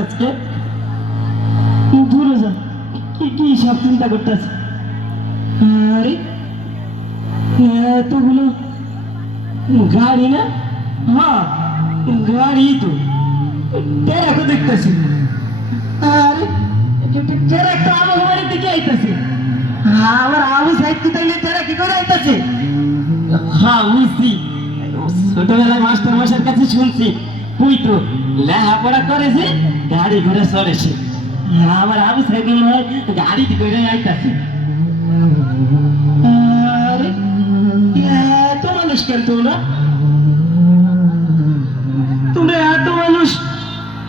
আজকে দূরে যা কি কি সব চিন্তা করতেছে আরে এতগুলো গাড়ি না হ্যাঁ গাড়ি তো টেরাকও দেখতেছি আরে টেরাকটা আমার বাড়ির দিকে আইতেছে আমার আবু সাইড তাইলে টেরা কি করে আইতেছে হ্যাঁ বুঝছি ছোটবেলায় মাস্টার মশাইয়ের কাছে শুনছি তুই তো লেখাপড়া করেছে গাড়ি ঘোড়া চড়েছে আমার আবু সাইড গাড়ি করে আইতেছে আরে এত মানুষ কেন তোমরা তোমরা এত মানুষ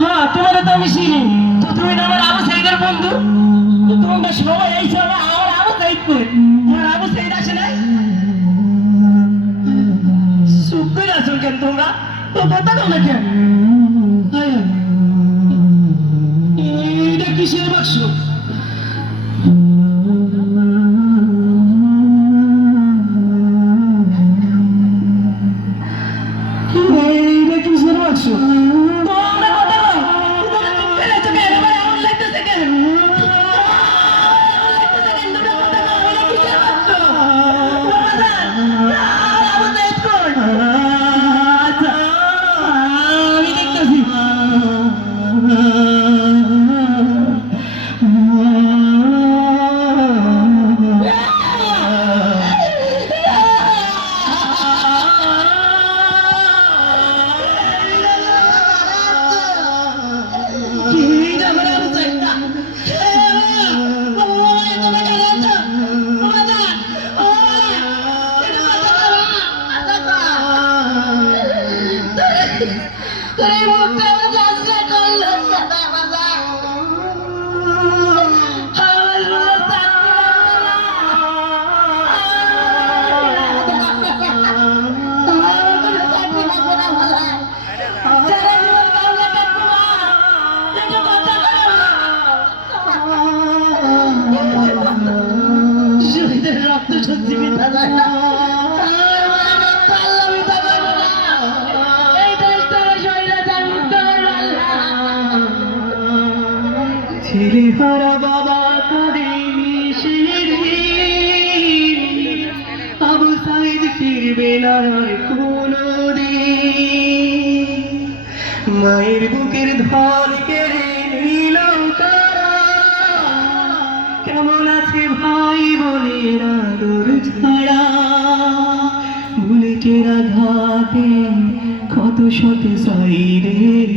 হ্যাঁ তোমার তো আমি চিনি তো তুমি না আমার আবু সাইদের বন্ধু তোমরা সবাই আইছো আমার আবু সাইদ করে আমার আবু সাইদ আসে নাই চুপ করে আছো কেন তোমরা তো কথা দাও না কেন এইটা কিসের বাক্স এইটা কিসের বাক্স তোমরা কথা দাও তোমরা চুপ করে আছো কেন আমার আগুন লাগতেছে কেন ছেলে হারা বাবা আবু সাইদ ফিরবে না কোনদিন মায়ের বুকের ধন কেড়ে নিল কারা কেমন আছে ভাই বোনের আদর ছাড়া বুলেটের আঘাতে ক্ষত শত সাইদের